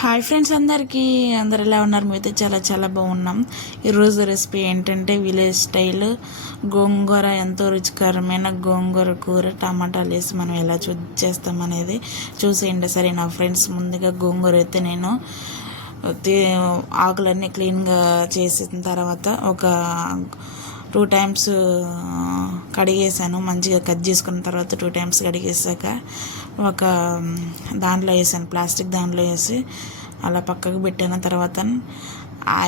Hi friends అందరికీ అందరు ఎలా ఉన్నారు? మీతో చాలా చాలా బాగున్నాం. ఈరోజు రెసిపీ ఏంటంటే విలేజ్ స్టైల్ గోంగూర ఎంతో రుచికరమైన గోంగూర కూర టమాటాలు వేసి మనం ఎలా చూ చేస్తాం అనేది చూసేయండి. సరే నా ఫ్రెండ్స్ ముందుగా గోంగూర అయితే నేను ఆకులన్నీ క్లీన్గా చేసిన తర్వాత ఒక టూ టైమ్స్ కడిగేసాను మంచిగా కట్ చేసుకున్న తర్వాత టూ టైమ్స్ కడిగేసాక ఒక దాంట్లో వేసాను. ప్లాస్టిక్ దాంట్లో వేసి అలా పక్కకు పెట్టిన తర్వాత ఆ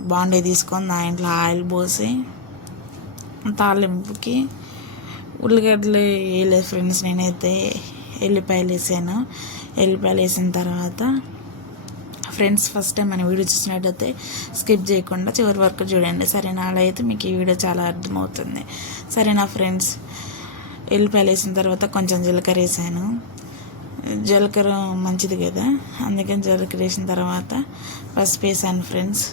బాండీ తీసుకొని దాంట్లో ఆయిల్ పోసి తాలింపుకి ఉల్లిగడ్డలు వేయలేదు ఫ్రెండ్స్. నేనైతే ఎల్లిపాయలు వేసాను. ఎల్లిపాయలు వేసిన తర్వాత ఫ్రెండ్స్ ఫస్ట్ టైం మన వీడియో చూసినట్టయితే స్కిప్ చేయకుండా చివరి వరకు చూడండి. సరే అలా అయితే మీకు ఈ వీడియో చాలా అర్థమవుతుంది. సరే నా ఫ్రెండ్స్? ఎల్లిపాయలు వేసిన తర్వాత కొంచెం జీలకర్ర వేసాను. జీలకర్ర మంచిది కదా? అందుకని జీలకర్ర వేసిన తర్వాత పసుపు వేసాను ఫ్రెండ్స్.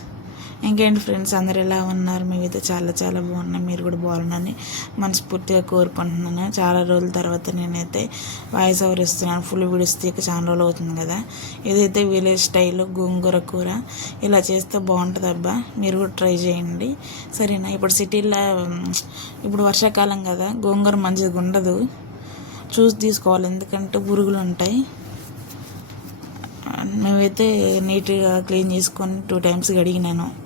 ఇంకేంటి ఫ్రెండ్స్ అందరు ఎలా ఉన్నారు? మేమైతే చాలా చాలా బాగున్నాం మీరు కూడా బాగున్నారని మనస్ఫూర్తిగా కోరుకుంటున్నాను. చాలా రోజుల తర్వాత నేనైతే వాయిస్ ఓవర్ ఇస్తున్నాను. ఫుల్ వీడియోస్ తీయక చాలా రోజులు అవుతుంది కదా. ఇదైతే విలేజ్ స్టైల్ గోంగూర కూర ఇలా చేస్తే బాగుంటుంది అబ్బా. మీరు కూడా ట్రై చేయండి. సరేనా? ఇప్పుడు సిటీలో ఇప్పుడు వర్షాకాలం కదా. గోంగూర మంచిగా ఉండదు. చూసి తీసుకోవాలి. ఎందుకంటే పురుగులు ఉంటాయి. మేమైతే నీట్గా క్లీన్ చేసుకొని టూ టైమ్స్ కడిగినాను.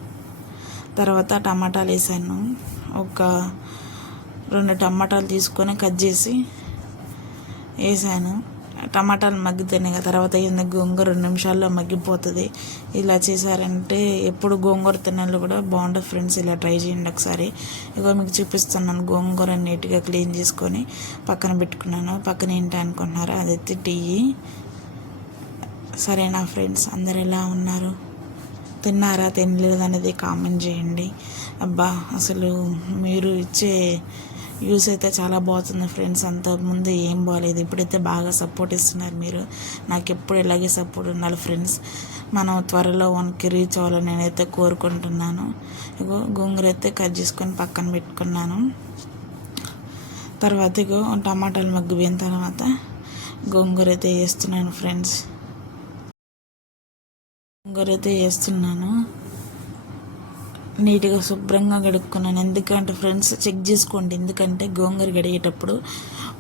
తర్వాత టమాటాలు వేసాను. ఒక రెండు టమాటాలు తీసుకొని కట్ చేసి వేసాను. టమాటాలు మగ్గితేనే కదా తర్వాత ఏంది గోంగూర రెండు నిమిషాల్లో మగ్గిపోతుంది. ఇలా చేశారంటే ఎప్పుడు గోంగూర తినాలి కూడా బాగుంటుంది ఫ్రెండ్స్. ఇలా ట్రై చేయండి ఒకసారి. ఇగో మీకు చూపిస్తున్నాను గోంగూర నీట్గా క్లీన్ చేసుకొని పక్కన పెట్టుకున్నాను. పక్కన ఏంటి అనుకుంటున్నారు? అదైతే టీ. సరేనా ఫ్రెండ్స్? అందరు ఎలా ఉన్నారు? తిన్నారా తినలేదు అనేది కామెంట్ చేయండి. అబ్బా అసలు మీరు ఇచ్చే యూస్ అయితే చాలా బాగుంది ఫ్రెండ్స్ అంతకుముందు ఏం బాగాలేదు ఇప్పుడైతే బాగా సపోర్ట్ ఇస్తున్నారు మీరు. నాకు ఎప్పుడు ఇలాగే సపోర్ట్ ఉండాలి ఫ్రెండ్స్ మనం త్వరలో వన్కి రీచ్ అవ్వాలని నేనైతే కోరుకుంటున్నాను. ఇగో గోంగూర అయితే కట్ చేసుకొని పక్కన పెట్టుకున్నాను. తర్వాత ఇగో టమాటాలు మగ్గిపోయిన తర్వాత గోంగూర అయితే వేస్తున్నాను ఫ్రెండ్స్ గోంగూర అయితే నీట్గా శుభ్రంగా గడుక్కున్నాను ఎందుకంటే ఫ్రెండ్స్ చెక్ చేసుకోండి. ఎందుకంటే గోంగూర గడిగేటప్పుడు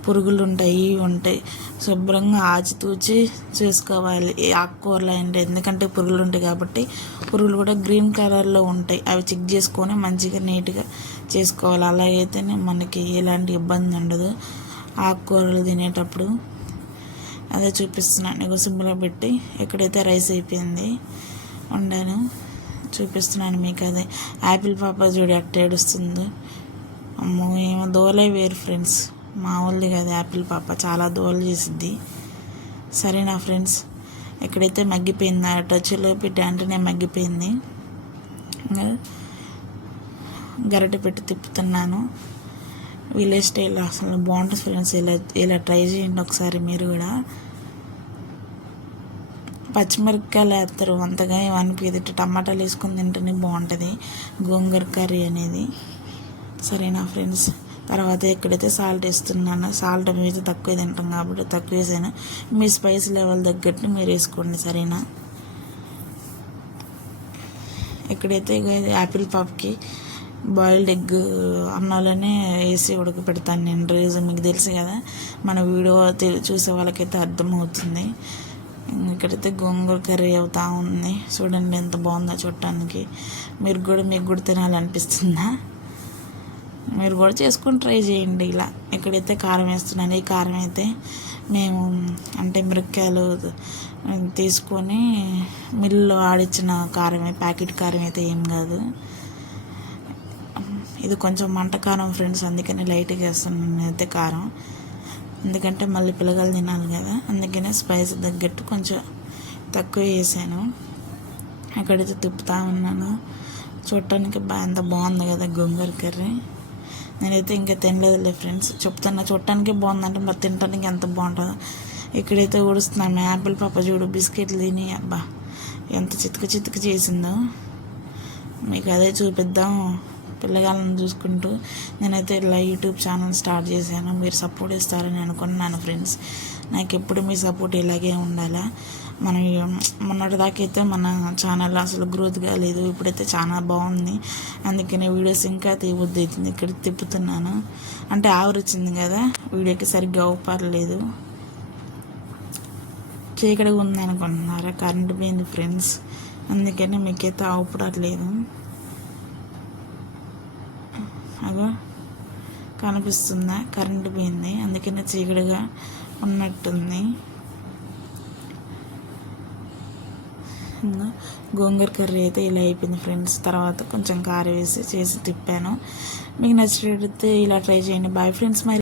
పురుగులు ఉంటాయి ఉంటాయి. శుభ్రంగా ఆచితూచి చేసుకోవాలి. ఆకుకూరలు అంటే ఎందుకంటే పురుగులు ఉంటాయి కాబట్టి పురుగులు కూడా గ్రీన్ కలర్లో ఉంటాయి. అవి చెక్ చేసుకొని మంచిగా నీట్గా చేసుకోవాలి. అలాగైతేనే మనకి ఎలాంటి ఇబ్బంది ఉండదు. ఆకుకూరలు తినేటప్పుడు అదే చూపిస్తున్నాను ఇగో సిమ్లో పెట్టి ఎక్కడైతే రైస్ అయిపోయింది వండాను చూపిస్తున్నాను మీకు అదే. యాపిల్ పాప చూడు అట్ట ఏడుస్తుంది. అమ్మో ఏమో దోలే వేరు ఫ్రెండ్స్. మామూలుది కాదు యాపిల్ పాప చాలా దోలు చేసిద్ది. సరే నా ఫ్రెండ్స్ ఎక్కడైతే మగ్గిపోయింది ఆ టచ్లో పెట్టి అంటేనే మగ్గిపోయింది. గరిటె పెట్టి తిప్పుతున్నాను. విలేజ్ స్టైల్ అసలు బాగుంటుంది ఫ్రెండ్స్. ఇలా ఇలా ట్రై చేయండి ఒకసారి మీరు కూడా. పచ్చిమిరపకాయలు వేస్తారు. అంతగా ఏమనిపించదు టమాటాలు వేసుకొని తింటేనే బాగుంటుంది. గోంగూర కర్రీ అనేది. సరేనా ఫ్రెండ్స్? తర్వాత ఎక్కడైతే సాల్ట్ వేస్తున్నాను సాల్ట్ మీద తక్కువ తింటాం కాబట్టి తక్కువ వేసాను. మీ స్పైస్ లెవెల్ తగ్గట్టు మీరు వేసుకోండి. సరేనా? ఎక్కడైతే ఆపిల్ యాపిల్ పాప్కి బాయిల్డ్ ఎగ్ అన్నాలనే వేసి ఉడకపెడతాను నేను. రీజన్ మీకు తెలుసు కదా. మన వీడియో చూసే వాళ్ళకైతే అర్థమవుతుంది. ఇక్కడైతే గోంగూర కర్రీ అవుతా ఉంది. చూడండి ఎంత బాగుందో చూడటానికి. మీరు కూడా మీకు కూడా తినాలనిపిస్తుందా? మీరు కూడా చేసుకొని ట్రై చేయండి ఇలా. ఎక్కడైతే కారం వేస్తున్నాను. ఈ కారం అయితే మేము అంటే మిరక్కాయలు తీసుకొని మిల్లులో ఆడిచ్చిన కారమే ప్యాకెట్ కారం అయితే ఏం కాదు. ఇది కొంచెం మంట కారం ఫ్రెండ్స్ అందుకని లైట్గా వేస్తాను. నేనైతే కారం. ఎందుకంటే మళ్ళీ పిల్లగాలు తినాలి కదా. అందుకనే స్పైస్ తగ్గట్టు కొంచెం తక్కువ వేసాను. అక్కడైతే తిప్పుతా ఉన్నాను. చూడటానికి అంత ఎంత బాగుంది కదా గోంగూర కర్రీ. నేనైతే ఇంకా తినలేదులే ఫ్రెండ్స్ చెప్తున్నా చూడటానికి బాగుందంటే మరి తినడానికి ఎంత బాగుంటుందో. ఇక్కడైతే ఊడుస్తున్నాను. యాపిల్ పాప చూడు బిస్కెట్లు తిని అబ్బా ఎంత చితుకు చితుక చేసిందో. మీకు అదే చూపిద్దాం పిల్లగాళ్ళని చూసుకుంటూ నేనైతే ఇలా యూట్యూబ్ ఛానల్ స్టార్ట్ చేశాను. మీరు సపోర్ట్ ఇస్తారని అనుకున్నాను ఫ్రెండ్స్. నాకు ఎప్పుడు మీ సపోర్ట్ ఇలాగే ఉండాలా? మనం మొన్నటిదాకా అయితే మన ఛానల్ అసలు గ్రోత్ కాలేదు ఇప్పుడైతే చాలా బాగుంది. అందుకనే వీడియోస్ ఇంకా తీయబుద్ధి అవుతుంది. ఇక్కడ తిప్పుతున్నాను. అంటే ఆవరిచ్చింది కదా? వీడియోకి సరిగ్గా ఊపర్లేదు చీకటిగా ఉంది అనుకుంటున్నారా? కరెంట్ పోయింది ఫ్రెండ్స్. అందుకని మీకైతే ఆవుపడట్లేదు అదో కనిపిస్తుందా. కరెంటు పోయింది. అందుకనే చీకటిగా ఉన్నట్టుంది. గోంగూర కర్రీ అయితే ఇలా అయిపోయింది ఫ్రెండ్స్. తర్వాత కొంచెం కారం వేసి చేసి తిప్పాను. మీకు నచ్చినట్లయితే ఇలా ట్రై చేయండి. బాయ్ ఫ్రెండ్స్ మరి